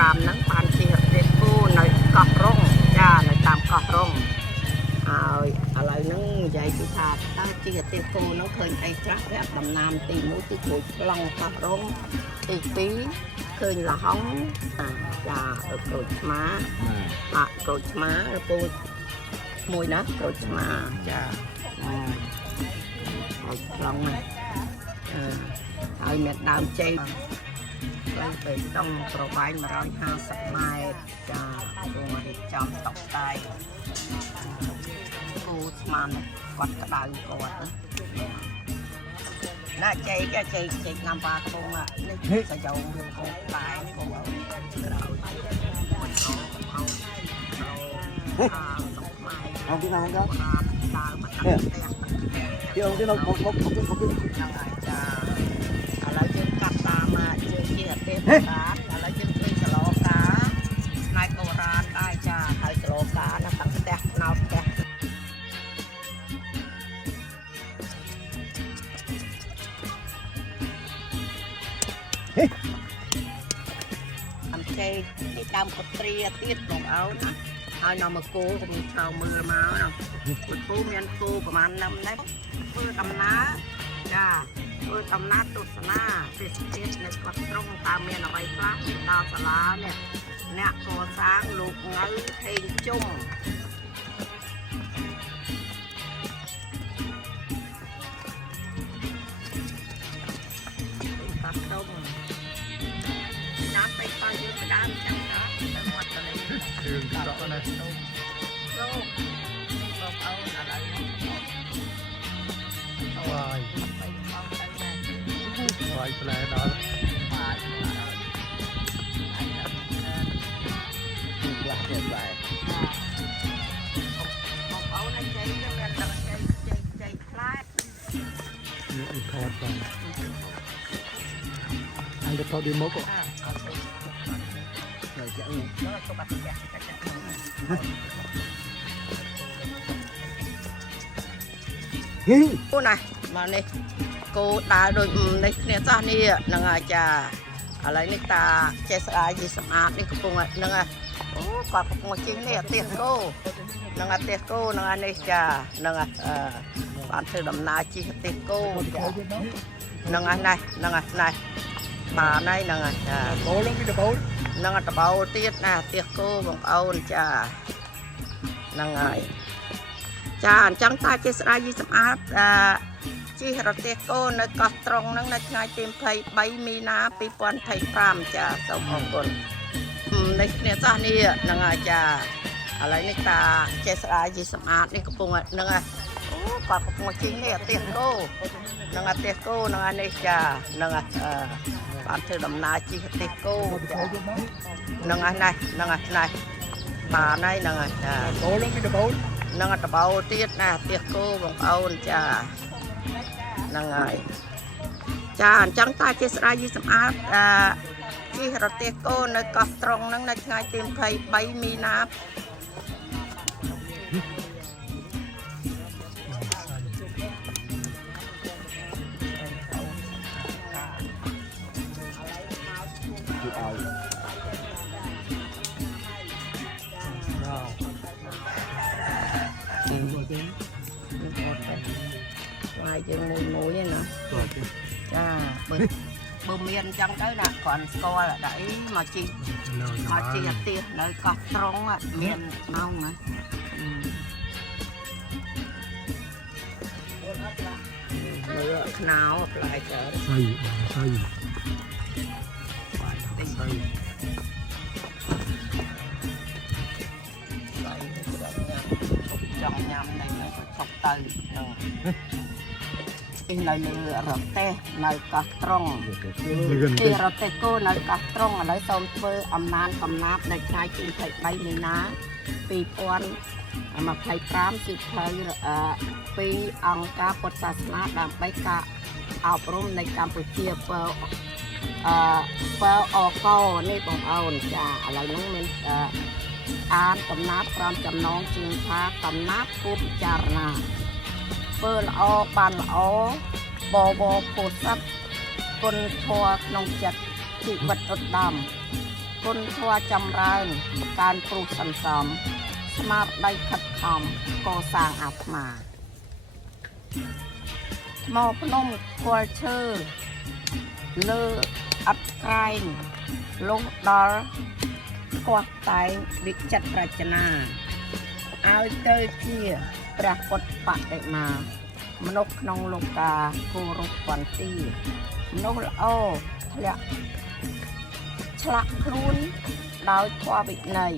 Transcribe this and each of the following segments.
5ហ្នឹងបានជាទេគូនៅកោះរុងចានៅតាមកោះរុងហើយឥឡូវហ្នឹងនិយាយពីថាតើជាទេគូហ្នឹងឃើញអីខ្លះវាដំណាំទី1គឺក្រូចប្លង់កោះរុងទី2ឃើញលហុងចាក្រូចឆ្មាក្រូចឆ្មាពូមួយណាក្រូចឆ្មាចាក្រូចប្លង់ហ្នឹងហើយមានដើមចេកផ្លូវបេតុងប្រវែង150ម៉ែត្រចាចូលរៀបចំតុបតែងគូស្មានគាត់ក្តៅគាត់ណាចេកណាំបាកំពុងនេះសយោវាកូនតែកូនក្រោយông biết nào không đó? Chứ ông biết đâu mộtហ្នឹងហើយចាឥឡូវយើងកាត់តាមជើងជាទេវតាឥឡូវយើងឃើញសឡូកាផ្នែកបុរាណដែរចាហើយសឡូកានៅខាងផ្ទះណៅផ្ទះអំចេកនេះដើមពត្រាទៀតបងអូនណាហើយនៅមកគោក៏មានឆោមើលមកណាពូមានគោប្រហែលnămនេះធ្វើដំណើរចាធ្វើដំណើរទស្សនាទេសភាពនៅកោះត្រង់តើមានអ្វីខ្លះដល់សាលានេះអ្នកកសាងលោកងៅហេងជុំតាត្រង់ណាត់ទៅទៅយើងផ្ដើមចាំតាទៅមាត់ទន្លេគឺកាត់ទៅណាលោកបងអូនឥឡូវHoài ไปมองទៅណា Hoàiផ្លែដល់ បាទអញអត់ផ្លែទៀតផ្លែបងអូនចេញទៅមានដល់ចេញផ្លែនេះថតបងអញទៅថតពីមុខនៅចាក់នេះដល់ទៅបាត់ចាក់អូនណាមកនេះគោដើរដូចនេះគ្នាចាស់នេះហ្នឹងហើយចាឥឡូវនេះតាចេះស្ដាយជាសម្អាតនេះកំពុងហ្នឹងអូគាត់កំពុងជិះនេះអាទះគោហ្នឹងអាទះគោហ្នឹងអានេះចាហ្នឹងបានធ្វើដំណើរជិះអាទះគោចាហ្នឹងហើយនេះហ្នឹងហើយនេះបានហើយហ្នឹងហើយចាបោលពីដបោលហ្នឹងដបោលទៀតណាអាទះគោបងប្អូនចាហ្នឹងហើយចាអញ្ចឹងតាចេះស្ដាយជាសម្អាតជិះរទេះគោនៅកោះត្រង់ហ្នឹងនៅថ្ងៃទី23មីនា2025ចាសូមអរគុណនេះគ្នាចាស់នេះហ្នឹងហើយចាឥឡូវនេះតាចេះស្ដាយជាសម្អាតនេះកំពុងហ្នឹងហើយអូគាត់កំពុងជិះនេះអាទះគោហ្នឹងអាទះគោហ្នឹងអានេះចាហ្នឹងបានធ្វើដំណើរជិះអាទះគោចាហ្នឹងហើយនេះហ្នឹងហើយនេះបានហើយហ្នឹងហើយចាបោលពីដបោលនឹងដបោទៀតណាផ្ទះគោបងប្អូនចាហ្នឹងហើយចាអញ្ចឹងតាជាស្ដាយយីសម្អាតជិះរទេះគោនៅកោះត្រង់ហ្នឹងនៅថ្ងៃទី23មីនាហើយយើងមួយណាចាបើមានអញ្ចឹងទៅណាគ្រាន់ស្គាល់ដាក់អីមកជីអាទិះនៅកោះត្រង់មានម៉ោងណាមើលខ្នោផ្លែចើសៃចង់ញ៉ាំនៅឈប់ទៅនៅលើរទេះនៅកោះត្រង់ទីរទេះគោនៅកោះត្រង់ឥឡូវសូមធ្វើអំណានកំណាប់នៅថ្ងៃទី23មីនា2025ជាផ្លូវពីអង្គការពុទ្ធសាសនាដើម្បីការអប់រំនៅកម្ពុជាពើអកនេះបងអូនចាឥឡូវហ្នឹងមានអានកំណាប់5ចំណងជើងថាកំណាប់គូពិចារណាធ្វើល្អបានល្អបវរពោធិសត្វគុណធម៌ក្នុងចិត្តជីវិតឧត្តម គុណធម៌ចម្រើនការព្រុសសន្សំស្មារតីខិតខំកសាងអាត្មាថ្មភ្នំគល់ឈើលើអត់ក្រែងលុះដល់ខ្វះតែងវិចិត្ររចនាឲ្យទៅជាព្រះពុទ្ធបដិមាមនុស្សក្នុងលោកាគោរពពន្ទាមនុស្សល្អធ្លាក់ឆ្លាក់ខ្លួនដោយធម៌វិន័យ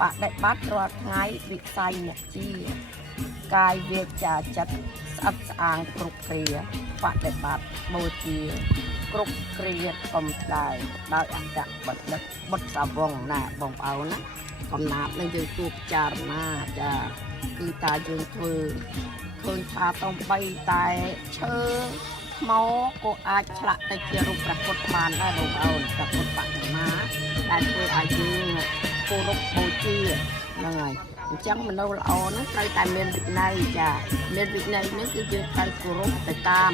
បដិបត្តិរាល់ថ្ងៃវិស័យមុខជាកាយវាចាចិត្តស្អិតស្អាងគ្រប់គ្រាបដិបត្តិបូជាគ្រប់គ្រាកំដៅដោយអត្តបណ្ឌិតបុត្រសាវងណាបងប្អូនណាកំណាប់នឹងយើងគួរពិចារណាចាគឺតាយើងធ្វើឃើញថាតំបីតែឈើថ្មក៏អាចឆ្លាក់ទៅជារូបព្រះពុទ្ធបានដែរបងប្អូនព្រះពុទ្ធបដិមាដែលធ្វើឲ្យយើងគោរពបូជាហ្នឹងហើយអញ្ចឹងមនុស្សល្អហ្នឹងត្រូវតែមានវិន័យចាមានវិន័យនេះគឺយើងត្រូវគោរពទៅតាម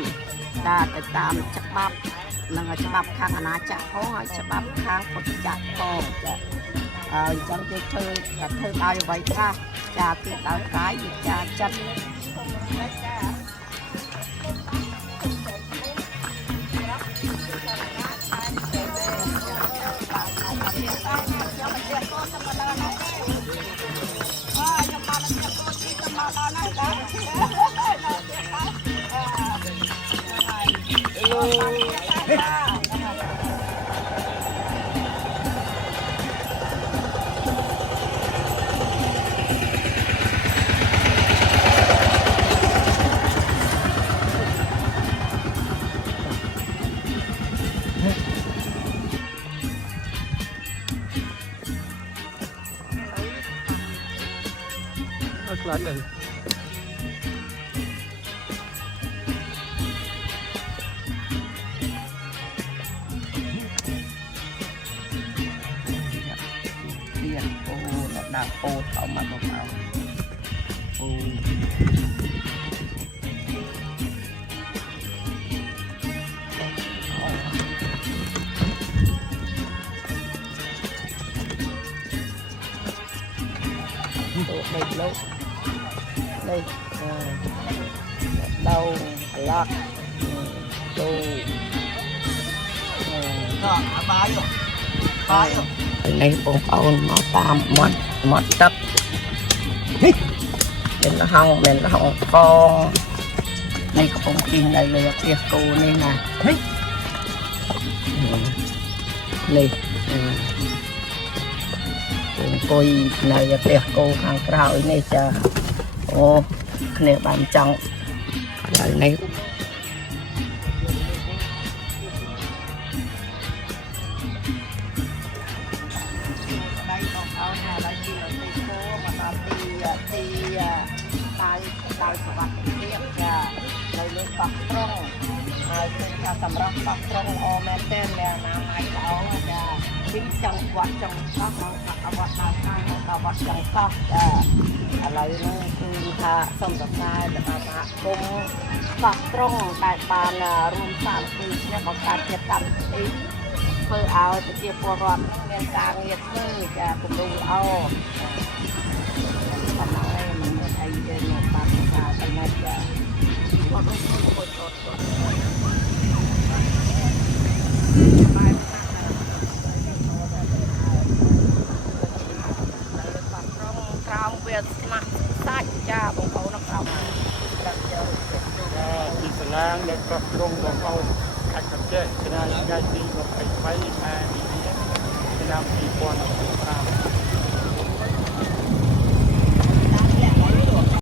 ច្បាប់និងច្បាប់ខាងអាណាចក្រផងហើយច្បាប់ខាងពុទ្ធចក្រផងចាអញ្ចឹងគេធ្វើឲ្យអ្វីខ្លះចាគឺដោយកាយវិចារចិត្តខ្លាចហើយទៀតអូដាក់ពោធំមកបងប្អូនអូđây lâu đây đâu lọt đồ này bông ôn nó tam mọt đất bên nó hông con này có bông tin đây là tiệc cô này nè này coi này tiệc cô hàng rào này cha ô này bàn trong này sầm rong bọc trong ô men tên là nào ngày đó là chính trong quạt trong tóc nó quạt nào quạt trong tóc lấy nó cứ thà xong tập sai để mà cùng bọc trong đại bàn rùm sàn cứ nhớ bọc cát nhiệt tắm đi phơi áo thì kia phô rọt men càng nhiệt hơi cùng đủ áo còn nói mình thấy trên một bàn trà tay này còn không có việc mà sai cha bông bầu nó không đi sân lang để có rong bông bầu cách cặp chơi cái này ngay đi một cái máy đi cái nào đi qua nó